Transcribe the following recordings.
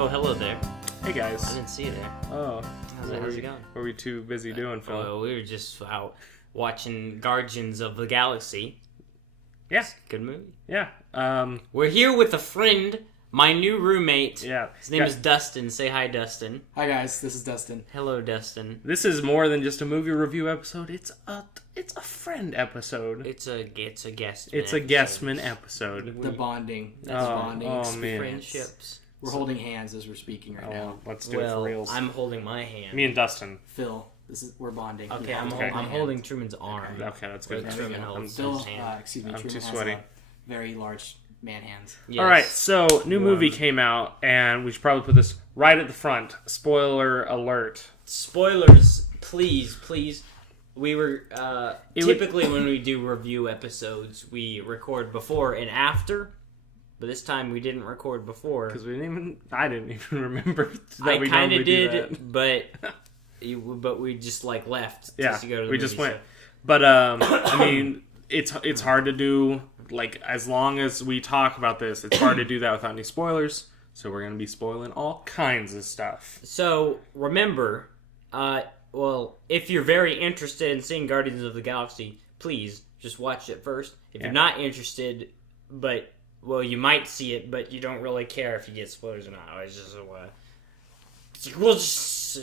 Oh, hello there. Hey I guys. didn't see you there. Oh, How's it going? What were we too busy doing, Phil? Oh, we were just out watching Guardians of the Galaxy. Yeah. It's a good movie. Yeah. We're here with a friend, my new roommate. Yeah. His name is Dustin. Say hi, Dustin. Hi guys, this is Dustin. Hello, Dustin. This is more than just a movie review episode. It's a friend episode. It's a Guestman. It's a Guestman episode. The bonding. That's bonding. oh, man. Friendships. We're holding hands as we're speaking right now. Let's do it for reals. I'm holding my hand. Me and Dustin. Phil, we're bonding. Okay, Yeah, I'm holding Truman's arm. Okay, that's good. Like Truman holds Phil, his hand. Truman too has sweaty. very large man hands. Yes. All right, so new movie came out, and we should probably put this right at the front. Spoiler alert. Spoilers, please. We were typically when we do review episodes, we record before and after, but this time we didn't record before Because I didn't even remember that I we kind normally of do did, that. but we just like left. Yeah, just to go to the we movie, just went. so- But I mean, it's hard to do. Like, as long as we talk about this, it's hard to do that without any spoilers. So we're gonna be spoiling all kinds of stuff. So remember, if you're very interested in seeing Guardians of the Galaxy, please just watch it first. If you're not interested, you might see it, but you don't really care if you get spoilers or not. It's just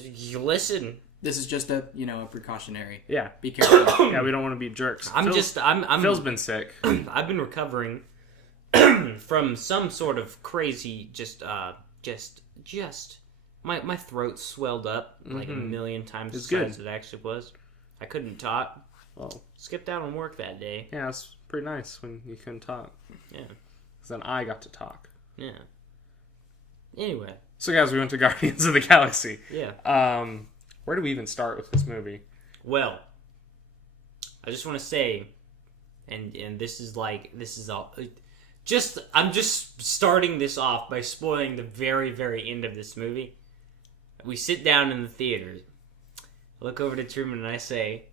you listen. This is just a precautionary. Yeah, Be careful. yeah, we don't want to be jerks. I'm Phil's been sick. I've been recovering from some sort of crazy, my throat swelled up like a million times the size it actually was. I couldn't talk. Well, Skipped out on work that day. yeah, it's pretty nice when you couldn't talk. Yeah. Because then I got to talk. Yeah. Anyway. So guys, we went to Guardians of the Galaxy. Yeah. Where do we even start with this movie? Well, I just want to say, and this is all. I'm just starting this off by spoiling the very, very end of this movie. We sit down in the theater, look over to Truman, and I say,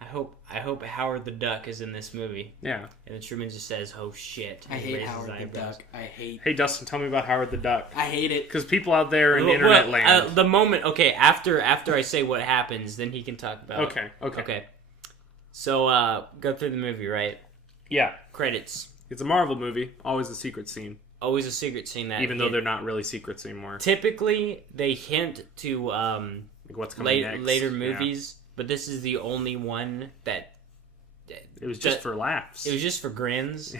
I hope Howard the Duck is in this movie. Yeah. And then Truman just says, "Oh shit!" I hate Howard the Duck. Hey Dustin, tell me about Howard the Duck. I hate it. Because people out there in internet land. The moment, after I say what happens, then he can talk about it. Okay. So, go through the movie, right? Yeah. Credits. It's a Marvel movie. Always a secret scene. Always a secret scene that Even though they're not really secrets anymore. Typically, they hint to Like what's coming next. later movies, but this is the only one that... It was just for laughs. It was just for grins.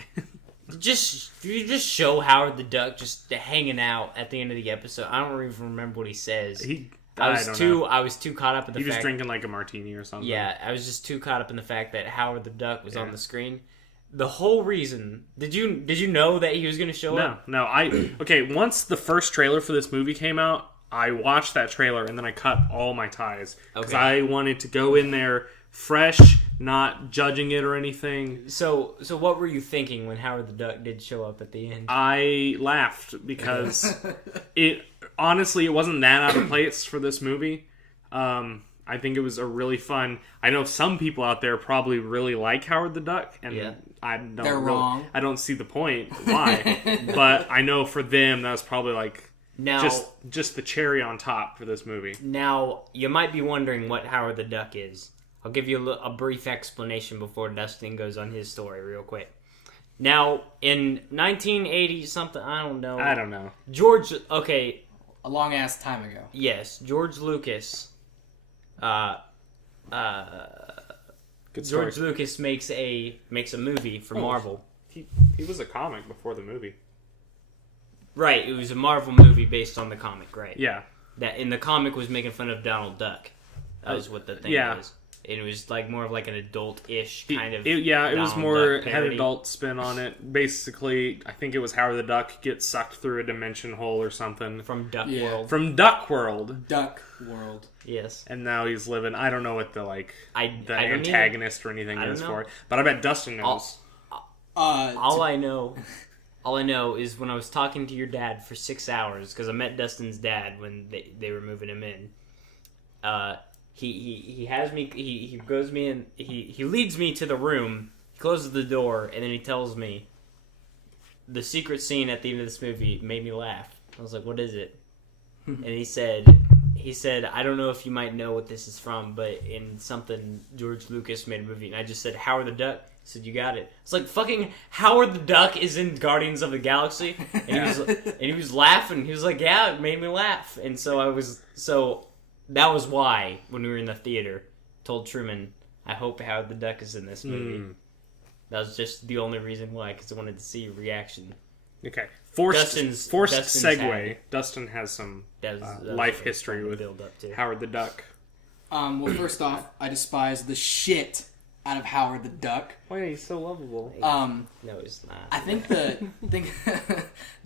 You just show Howard the Duck just hanging out at the end of the episode. I don't even remember what he says. I was too caught up in the fact... He was drinking like a martini or something. Yeah, I was just too caught up in the fact that Howard the Duck was on the screen. The whole reason... Did you know that he was going to show up? No. Okay, once the first trailer for this movie came out, I watched that trailer and then I cut all my ties. Because I wanted to go in there fresh, not judging it or anything. So what were you thinking when Howard the Duck did show up at the end? I laughed because it wasn't that out of place for this movie. I think it was a really fun... I know some people out there probably really like Howard the Duck, and They're wrong. I don't see the point why, but I know for them that was probably like just the cherry on top for this movie. Now, you might be wondering what Howard the Duck is. I'll give you a brief explanation before Dustin goes on his story real quick. Now, in 1980 something, I don't know. A long ass time ago. Yes, George Lucas. Good story. George Lucas makes a movie for Marvel. He was a comic before the movie. Right, it was a Marvel movie based on the comic, right? Yeah. That in the comic was making fun of Donald Duck. That was what the thing was. And it was like more of like an adult-ish kind of. It was more had adult spin on it. Basically, I think it was Howard the Duck gets sucked through a dimension hole or something from Duck World. From Duck World. Duck World. Yes. And now he's living. I don't know what the antagonist or anything is for it, but I bet Dustin knows. All I know is when I was talking to your dad for 6 hours because I met Dustin's dad when they were moving him in. He has me. He goes me in. He leads me to the room. He closes the door, and then he tells me the secret scene at the end of this movie made me laugh. I was like, "What is it?" and he said, I don't know if you might know what this is from, but in something George Lucas made a movie, and I just said Howard the Duck. He said, you got it. It's like fucking Howard the Duck is in Guardians of the Galaxy, and he was laughing. He was like, yeah, it made me laugh, and so that was why when we were in the theater, told Truman, I hope Howard the Duck is in this movie. That was just the only reason why, because I wanted to see a reaction. Okay. Forced Dustin's segue. Dustin has some life history with Howard the Duck. Well, first off, I despise the shit out of Howard the Duck. Why, he's so lovable. No, he's not. I think the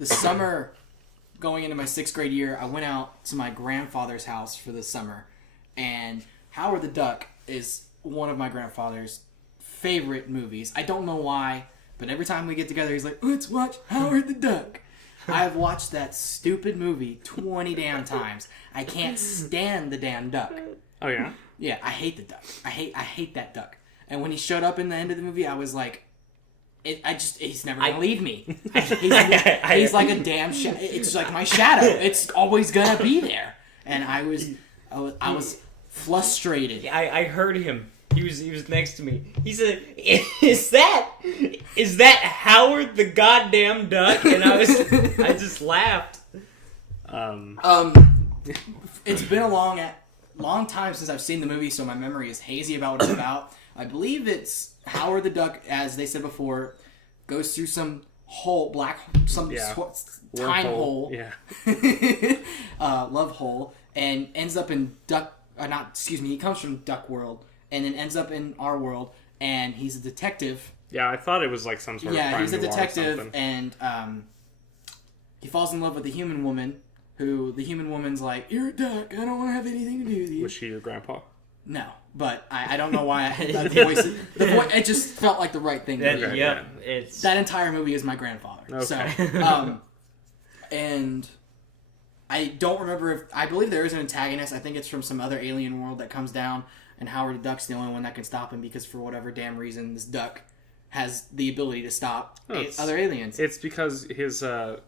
summer going into my 6th grade year, I went out to my grandfather's house for the summer, and Howard the Duck is one of my grandfather's favorite movies. I don't know why, but every time we get together, he's like, let's watch Howard the Duck. I've watched that stupid movie 20 damn times. I can't stand the damn duck. Oh, yeah? Yeah, I hate the duck. I hate that duck. And when he showed up in the end of the movie, I was like, he's never gonna leave me. He's like a damn shadow. It's like my shadow. It's always gonna be there. And I was frustrated. I heard him. He was next to me. He said, "Is that Howard the goddamn Duck?" And I just laughed. It's been a long time since I've seen the movie, so my memory is hazy about what it's about. I believe it's Howard the Duck, as they said before, goes through some time hole, love hole, and ends up in he comes from Duck World, and then ends up in our world, and he's a detective. Yeah, I thought it was like some sort of crime. Yeah, he's a detective, and he falls in love with a human woman, who the human woman's like, you're a duck, I don't want to have anything to do with you. Was she your grandpa? No, but I don't know why that voice, it just felt like the right thing to do. Yeah, that entire movie is my grandfather. Okay. So, and I don't remember I believe there is an antagonist. I think it's from some other alien world that comes down, and Howard the Duck's the only one that can stop him, because for whatever damn reason, this duck has the ability to stop other aliens. It's because his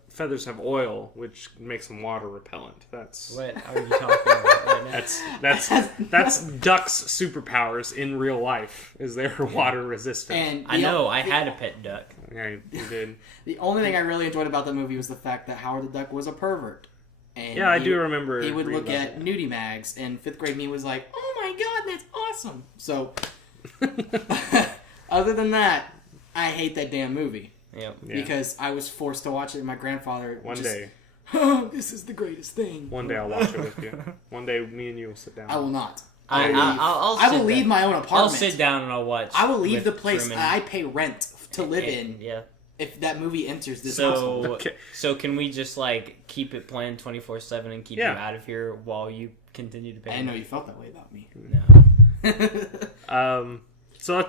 feathers have oil, which makes them water repellent. That's what are you talking about right now? That's ducks' superpowers in real life. Is they're water resistant. And I know. I had a pet duck. Yeah, you did. The only thing I really enjoyed about the movie was the fact that Howard the Duck was a pervert. And yeah, I do remember. He would look at nudie mags, and 5th grade me was like, "Oh my god, that's awesome!" So, other than that, I hate that damn movie. Yep. Yeah. Because I was forced to watch it, and my grandfather One day, oh, this is the greatest thing. One day I'll watch it with you. One day, me and you will sit down. I will not. I will leave my own apartment. I'll sit down and I'll watch. I will leave the place Truman. I pay rent to live in. Yeah. If that movie enters this household. Okay. So can we just keep it planned 24/7 and keep you out of here while you continue to pay? I know you felt that way about me. No. So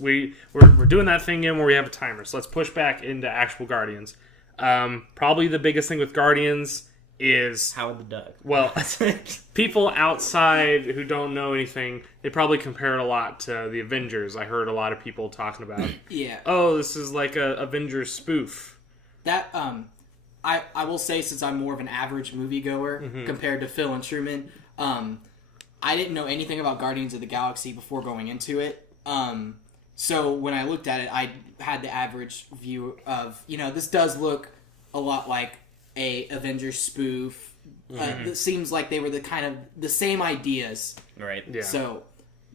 we're doing that thing again where we have a timer. So let's push back into actual Guardians. Probably the biggest thing with Guardians is Howard the Duck. Well, people outside who don't know anything, they probably compare it a lot to the Avengers. I heard a lot of people talking about. Yeah. Oh, this is like a Avengers spoof. That I will say, since I'm more of an average moviegoer compared to Phil and Truman, I didn't know anything about Guardians of the Galaxy before going into it. So when I looked at it, I had the average view of, this does look a lot like a Avengers spoof. It seems like they were the same ideas. Right. Yeah. So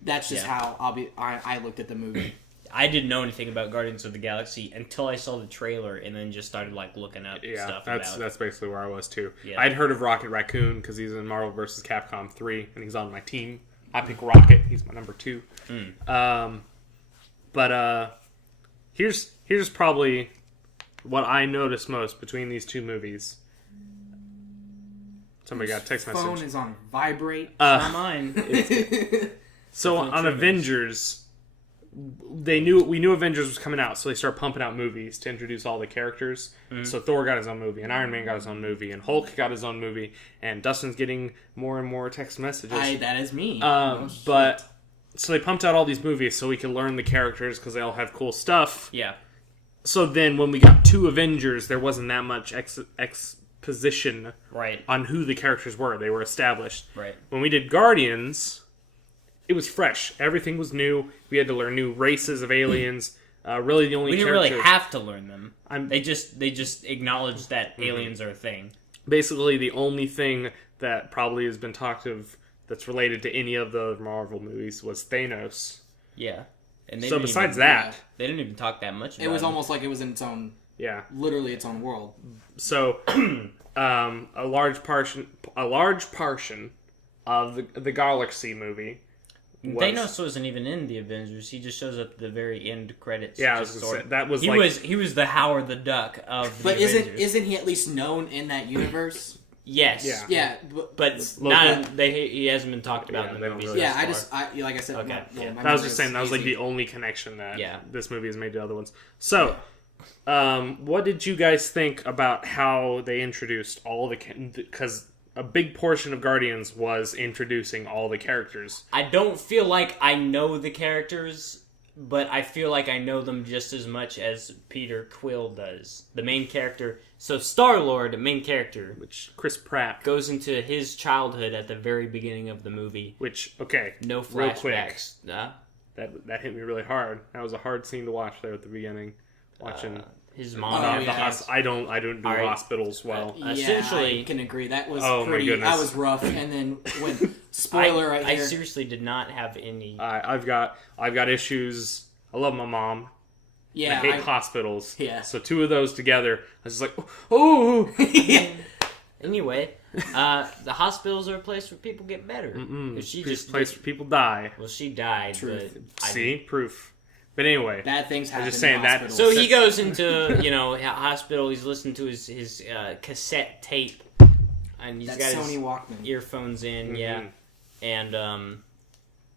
that's just how I looked at the movie. I didn't know anything about Guardians of the Galaxy until I saw the trailer and then just started looking up stuff about it. That's basically where I was too. Yeah. I'd heard of Rocket Raccoon because he's in Marvel vs. Capcom 3 and he's on my team. I pick Rocket. He's my number 2. But here's probably what I noticed most between these two movies. Somebody got a text message. Phone is on vibrate. Not mine. So on Avengers, we knew Avengers was coming out, so they started pumping out movies to introduce all the characters. So Thor got his own movie, and Iron Man got his own movie, and Hulk got his own movie, and Dustin's getting more and more text messages. That is me. But so they pumped out all these movies so we could learn the characters because they all have cool stuff. Yeah. So then when we got to Avengers, there wasn't that much position Right. on who the characters were. They were established. Right. When we did Guardians, it was fresh. Everything was new. We had to learn new races of aliens. Really, the only We didn't character... really have to learn them. I'm- They just acknowledged that aliens are a thing. Basically, the only thing that probably has been talked of that's related to any of the Marvel movies was Thanos. Yeah. And So besides that, they didn't even talk that much about It was him. almost like it was in its own, yeah. literally its own world. So, a large portion of the Galaxy movie. Thanos wasn't even in the Avengers. He just shows up at the very end credits. Yeah, I was just gonna sort say, that was he like... he was the Howard the Duck of the But Avengers. isn't he at least known in that universe? Yes. Yeah. Yeah, But Logan- he hasn't been talked about Yeah, in they the don't movies. really- yeah. thus far. Like I said, Okay, my yeah. I was memory just saying, that was like easy. the only connection that Yeah. this movie has made to other ones. So, what did you guys think about how they introduced all the... Because a big portion of Guardians was introducing all the characters. I don't feel like I know the characters, but I feel like I know them just as much as Peter Quill does. The main character. So Star-Lord, the main character, Which, Chris Pratt. goes into his childhood at the very beginning of the movie. Which, okay, No real quick. flashbacks. That hit me really hard. That was a hard scene to watch there at the beginning. Watching... His mom. Oh, had yeah. the I don't do All right. hospitals well. Yeah, Essentially- I can agree. That was Oh, my pretty. goodness. That was rough. And then when spoiler right I here. seriously did not have any. I've got issues. I love my mom. Yeah, I hate hospitals. Yeah. So two of those together, I was just like, oh. Anyway, the hospitals are a place where people get better. She This just place where people die. well, she died. Truth. But See, proof. But anyway, Bad things happen. just saying in that- hospitals. So he goes into hospital. He's listening to his cassette tape, and he's That got Sony his Walkman. earphones in. Yeah, and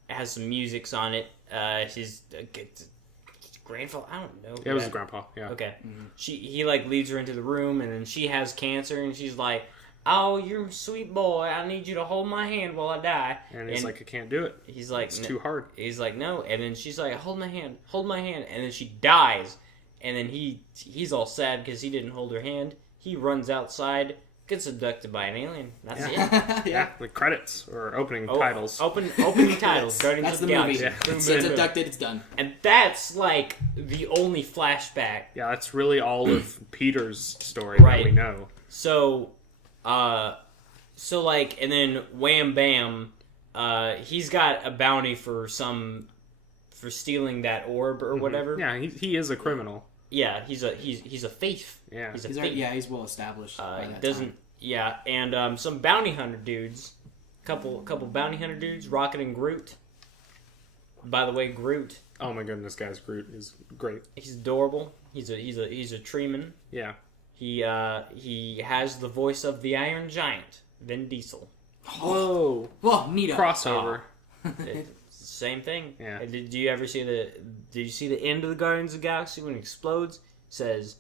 has some musics on it. His grandfather. I don't know. it was his grandpa. Yeah. Okay. He like leads her into the room, and then she has cancer, and she's like, "Oh, you're a sweet boy. I need you to hold my hand while I die." And he's like, I can't do it. he's like, It's "No." too hard. He's like, "No," and then she's like, "Hold my hand, and then she dies, and then he's all sad because he didn't hold her hand. He runs outside, gets abducted by an alien. That's it. Yeah, the credits or opening titles. Opening titles. Guardians That's of the the movie. Galaxy. Yeah. It's Boom, boom, boom. abducted. It's done. And that's like the only flashback. Yeah, that's really all of Peter's story Right. that we know. So, like, and then Wham Bam, he's got a bounty for stealing that orb or whatever. Yeah, he is a criminal. Yeah, he's a thief. Yeah. He's a He's thief. already, yeah, he's well established. by that Doesn't time. yeah, and some bounty hunter dudes, couple bounty hunter dudes, Rocket and Groot. By the way, Groot, Oh my goodness, guys, Groot is great. he's adorable. He's a Truman. Yeah. He has the voice of the Iron Giant, Vin Diesel. Whoa. Well, neato. Crossover. It's the same thing. Yeah. Did you ever see Did you see the end of the Guardians of the Galaxy when it explodes? It says,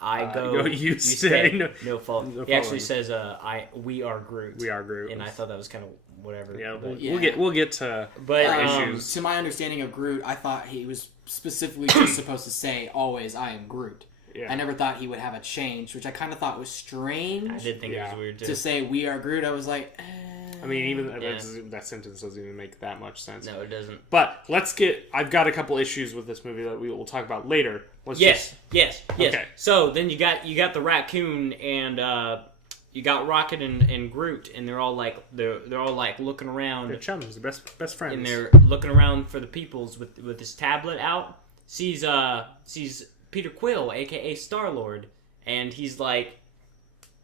"I go, you stay." No fault. No He actually following. says, we are Groot." We are Groot. And I thought that was kind of whatever. Yeah, but, we'll get to but issues. To my understanding of Groot, I thought he was specifically just supposed to say always, "I am Groot." Yeah. I never thought he would have a change, which I kind of thought was strange. I did think it Yeah. was weird too. To say "We are Groot," I was like, I mean, even Yeah. that sentence doesn't even make that much sense. No, it doesn't. But I've got a couple issues with this movie that we will talk about later. Yes. Okay. So then you got the raccoon and you got Rocket and Groot, and they're all like looking around. They're chums, they're best friends. And they're looking around for the peoples with his tablet out. Sees Peter Quill, aka Star-Lord, and he's like,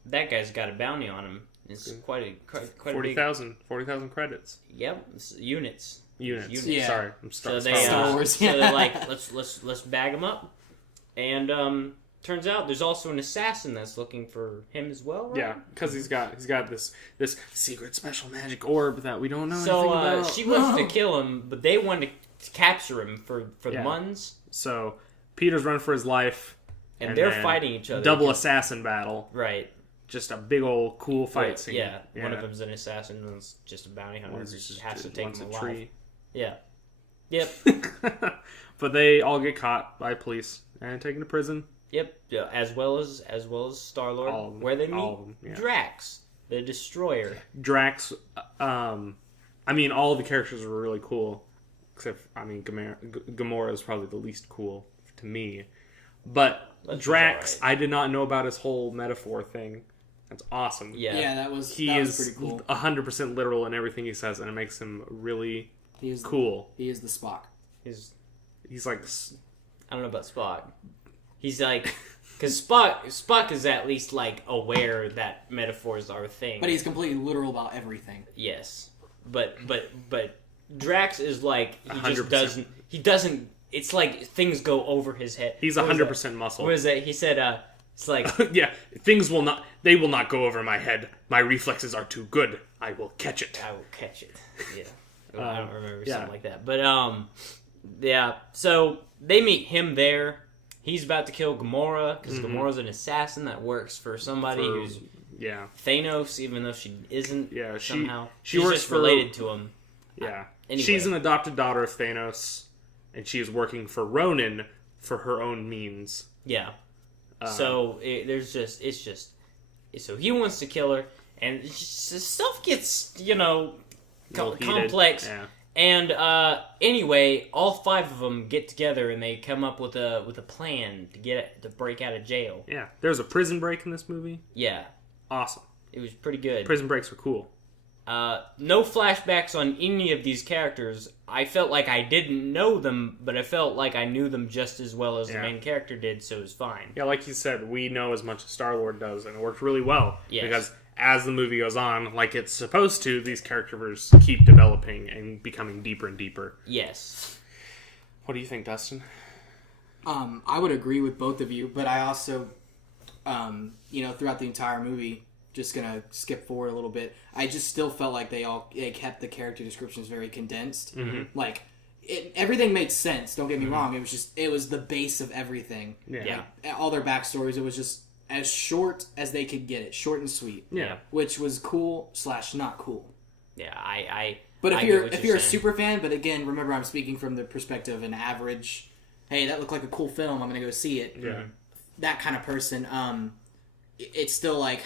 that guy's got a bounty on him. It's quite a 40,000 credits. big, yep, it's units. Units. Yeah. Sorry, I'm So Star they Star Wars, so yeah. they're like, let's bag him up, and turns out there's also an assassin that's looking for him as well. Right? Yeah, because he's got this secret special magic orb that we don't know So anything about. she wants to kill him, but they want to capture him for the Yeah. Muns, So Peter's running for his life, and they're then fighting each other. Double assassin battle. Right. Just a big old cool fight scene. Yeah. One of them's an assassin, and one's just a bounty hunter. One's Who just- has to take one's him a alive. tree. Yeah. Yep. But they all get caught by police and taken to prison. Yep, yeah, as well as Star-Lord, where they meet Drax, the Destroyer. Drax, I mean, all of the characters were really cool, except, I mean, Gamora is probably the least cool to me. But Drax, right. I did not know about his whole metaphor thing. That's awesome. Yeah, that was pretty cool. 100% literal in everything he says, and it makes him really cool. He is the Spock. He's like... I don't know about Spock. He's like... Because Spock is at least, like, aware that metaphors are a thing. But he's completely literal about everything. Yes. But Drax is like, he doesn't, it's like things go over his head. He's 100% muscle. What is that? He said, it's like... yeah, they will not go over my head. My reflexes are too good. I will catch it. Yeah. I don't remember something like that. But, yeah. So, they meet him there. He's about to kill Gamora, because Gamora's an assassin that works for somebody who's Thanos, even though she isn't somehow. She's works just related to him. Yeah. Anyway. She's an adopted daughter of Thanos, and she is working for Ronan for her own means. Yeah. So so he wants to kill her, and stuff gets, complex. Yeah. And anyway, all 5 of them get together and they come up with a plan to break out of jail. Yeah, there's a prison break in this movie. Yeah, awesome. It was pretty good. Prison breaks were cool. No flashbacks on any of these characters. I felt like I didn't know them, but I felt like I knew them just as well as the main character did, so it was fine. Yeah, like you said, we know as much as Star-Lord does, and it worked really well. Yes. Because as the movie goes on, like it's supposed to, these characters keep developing and becoming deeper and deeper. Yes. What do you think, Dustin? I would agree with both of you, but I also, throughout the entire movie, just gonna skip forward a little bit, I just still felt like they kept the character descriptions very condensed. Mm-hmm. Like, everything made sense, don't get me wrong, it was the base of everything. Yeah. Like, all their backstories, it was just as short as they could get it, short and sweet. Yeah, which was cool / not cool. Yeah, But if you're a super fan, but again, remember I'm speaking from the perspective of an average. Hey, that looked like a cool film. I'm gonna go see it. Yeah, that kind of person. It's still like,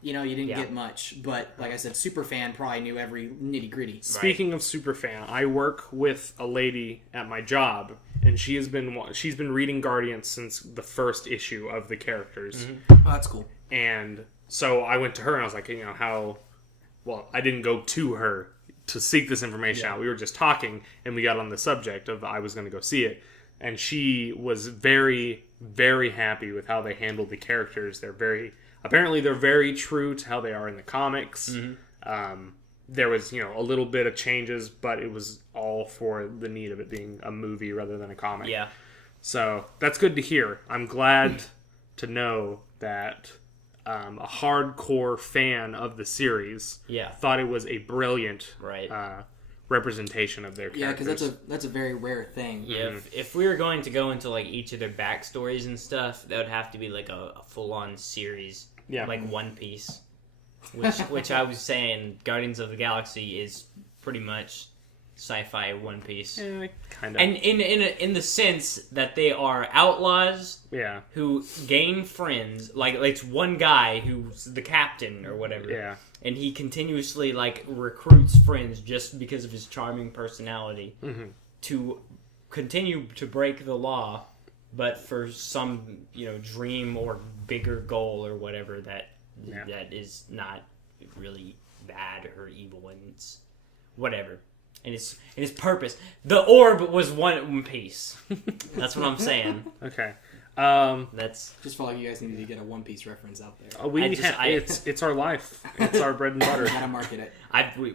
you didn't get much. But like I said, super fan probably knew every nitty gritty. Speaking of super fan, I work with a lady at my job, and she's been reading Guardians since the first issue of the characters. Mm-hmm. Oh, that's cool. And so I went to her and I was like, how? Well, I didn't go to her to seek this information out. We were just talking, and we got on the subject of I was going to go see it, and she was very, very happy with how they handled the characters. They're very true to how they are in the comics. Mm-hmm. There was, a little bit of changes, but it was all for the need of it being a movie rather than a comic. Yeah. So that's good to hear. I'm glad to know that a hardcore fan of the series thought it was a brilliant representation of their characters. Yeah, because that's a very rare thing. Yeah, if we were going to go into like each of their backstories and stuff, that would have to be like a full-on series. Yeah. Like One Piece. Which I was saying, Guardians of the Galaxy is pretty much sci-fi One Piece. Yeah, kind of. And in the sense that they are outlaws who gain friends. Like, it's one guy who's the captain or whatever. Yeah. And he continuously, like, recruits friends just because of his charming personality to continue to break the law, but for some, dream or bigger goal or whatever that is not really bad or evil, and it's whatever. And its purpose. The orb was one piece. That's what I'm saying. Okay. That's just felt like you guys needed to get a One Piece reference out there. It's our life. It's our bread and butter. Gotta market it.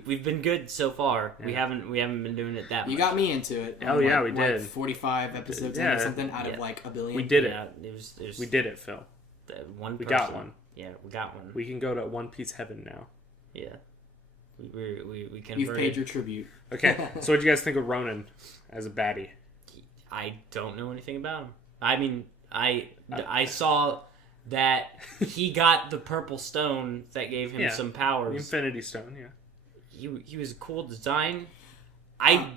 We've been good so far. Yeah. We haven't been doing it that much. You got me into it. Oh yeah, we did. 45 episodes or something out of like a billion. We did it. Yeah, we did it, Phil. We got one. Yeah, we got one. We can go to One Piece heaven now. Yeah. We can. You've paid your tribute. Okay, so what do you guys think of Ronan as a baddie? I don't know anything about him. I mean, I saw that he got the purple stone that gave him some powers. The Infinity Stone, yeah. He was a cool design. I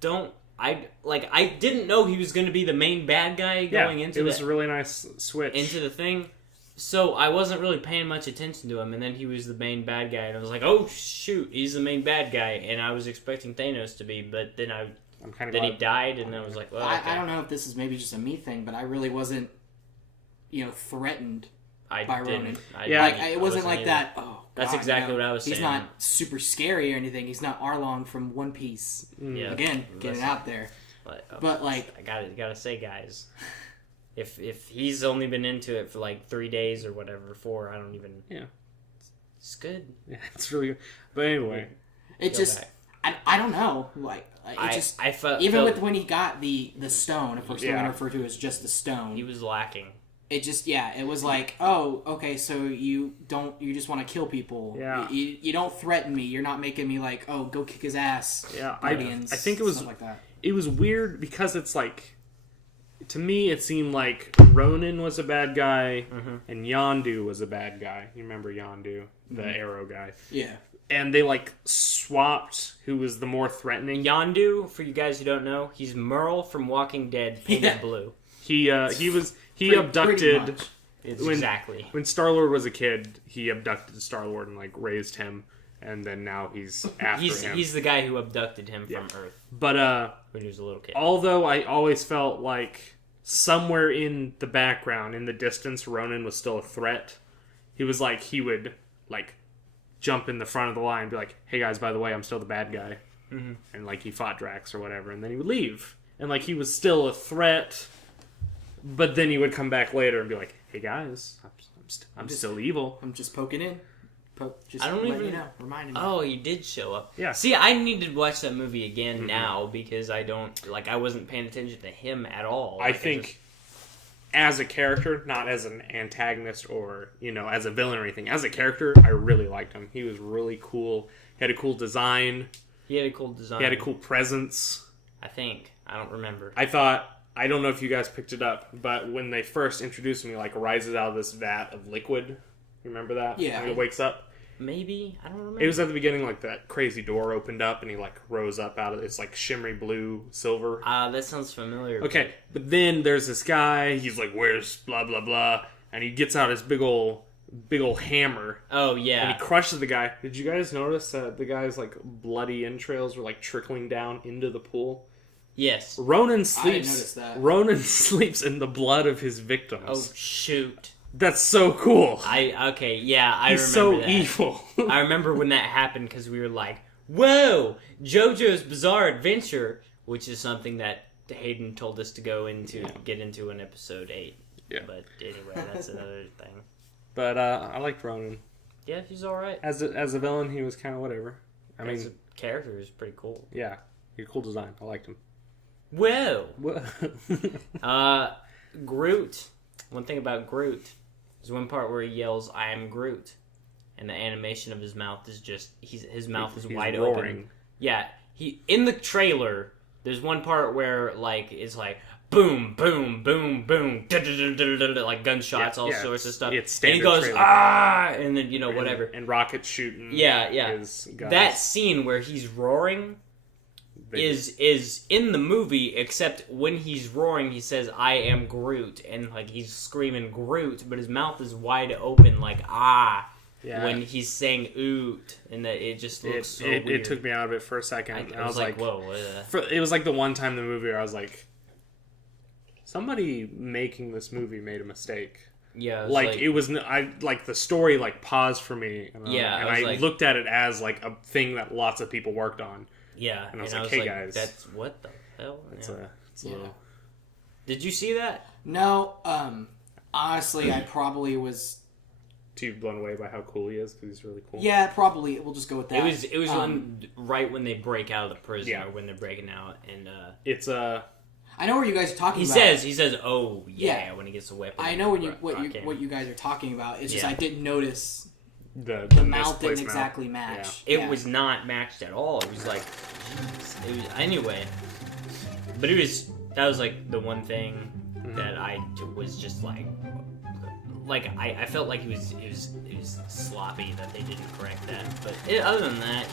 don't I didn't know he was going to be the main bad guy going into it was a really nice switch into the thing. So I wasn't really paying much attention to him, and then he was the main bad guy, and I was like, oh shoot, he's the main bad guy, and I was expecting Thanos to be, but then I'm kind of then he died, and I was like, well, okay. I don't know if this is maybe just a me thing, but I really wasn't, threatened by Ronan. It wasn't like that. Oh, that's God, exactly what I was saying. He's not super scary or anything. He's not Arlong from One Piece. Yeah, again, get it out there. But like, I gotta say, guys, if he's only been into it for like 3 days or whatever, 4, I don't even. Yeah, it's good. Yeah, it's really good. But anyway, it just. I don't know. I felt when he got the stone, if we're still going to refer to it as just the stone, he was lacking. It just it was like, oh, okay, so you just want to kill people. Yeah. You don't threaten me. You're not making me like, oh, go kick his ass. Yeah, Guardians, I think it was stuff like that. It was weird because it's like, to me it seemed like Ronan was a bad guy and Yondu was a bad guy. You remember Yondu, the arrow guy? Yeah. And they like swapped who was the more threatening. Yondu, for you guys who don't know, he's Merle from Walking Dead, painted blue. He abducted. When Star-Lord was a kid, he abducted Star-Lord and like raised him, and then now he's after him. He's the guy who abducted him from Earth. But when he was a little kid. Although I always felt like somewhere in the background, in the distance, Ronan was still a threat. He was like, he would like jump in the front of the line and be like, hey guys, by the way, I'm still the bad guy. And like he fought Drax or whatever, and then he would leave. And like he was still a threat, but then he would come back later and be like, hey guys, I'm still evil. I'm just poking in. I don't even know. Reminding me. Oh, he did show up. Yeah. See, I need to watch that movie again now because I wasn't paying attention to him at all. I think as a character, not as an antagonist or, as a villain or anything, as a character, I really liked him. He was really cool. He had a cool design. He had a cool presence. I think. I don't remember. I don't know if you guys picked it up, but when they first introduced me, like, rises out of this vat of liquid. You remember that? Yeah. When he wakes up? Maybe? I don't remember. It was at the beginning, like, that crazy door opened up, and he, like, rose up out of it. It's, like, shimmery blue, silver. That sounds familiar. Okay, but then there's this guy, he's like, where's blah, blah, blah, and he gets out his big ol' hammer. Oh, yeah. And he crushes the guy. Did you guys notice that the guy's, like, bloody entrails were, like, trickling down into the pool? Yes. Ronan sleeps. I didn't notice that. Ronan sleeps in the blood of his victims. Oh, shoot. That's so cool. He's remember so that. Evil. I remember when that happened because we were like, whoa, JoJo's Bizarre Adventure, which is something that Hayden told us to get into in episode 8. Yeah. But anyway, that's another thing. But I liked Ronan. Yeah, he's alright. As a villain, he was kind of whatever. As a character, he was pretty cool. Yeah. He had a cool design. I liked him. Whoa. Groot. One thing about Groot. There's one part where he yells, I am Groot. And the animation of his mouth is just... his mouth is wide roaring. Open. Yeah. In the trailer, there's one part where, like, it's like, boom, boom, boom, boom, like gunshots, all sorts of stuff. And he goes, ah! And then, whatever. And rockets shooting. Yeah. That scene where he's roaring... is in the movie, except when he's roaring, he says, I am Groot, and, like, he's screaming Groot, but his mouth is wide open, like, when he's saying oot, and that it just looks so weird. It took me out of it for a second. I was like, whoa. It was like the one time in the movie where I was like, somebody making this movie made a mistake. Yeah, the story, like, paused for me, and I looked at it as, like, a thing that lots of people worked on. Yeah, and I was like, hey guys, that's what the hell? It's a little... Did you see that? No, honestly, I probably was too blown away by how cool he is because he's really cool. Yeah, probably. We'll just go with that. It was right when they break out of the prison, or when they're breaking out, and it's I know what you guys are talking about. He says, "Oh yeah," when he gets a weapon. I know what you guys are talking about. It's just I didn't notice. The mouth didn't exactly match. Yeah. It was not matched at all. It was like, anyway. But that was like the one thing that I was just like I felt like it was sloppy that they didn't correct that. But other than that,